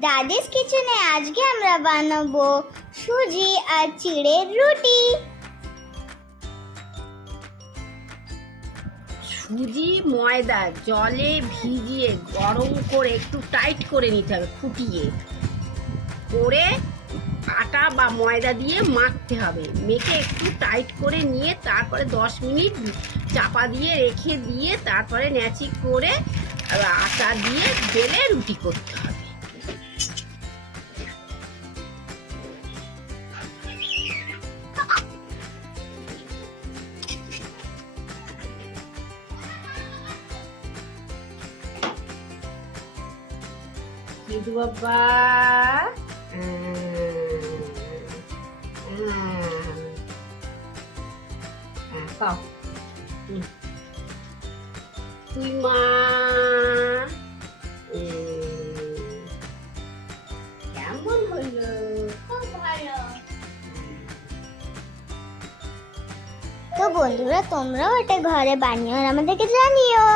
দাদিস কিচেনে আজকে আমরা বানাবো সুজি আর চিড়ের রুটি। সুজি ময়দা জলে ভিজিয়ে গরম করে একটু টাইট করে নিতে হবে, ফুটিয়ে করে আটা বা ময়দা দিয়ে মাখতে হবে। মেখে একটু টাইট করে নিয়ে তারপরে 10 মিনিট চাপা দিয়ে রেখে দিয়ে তারপরে ন্যাচি করে আটা দিয়ে বেলে রুটি করতে হবে। দিদু বাবা তুই মা কেমন হলো? খুব ভালো। তো বন্ধুরা, তোমরাও এটা ঘরে বানিও আর আমাদেরকে জানিও।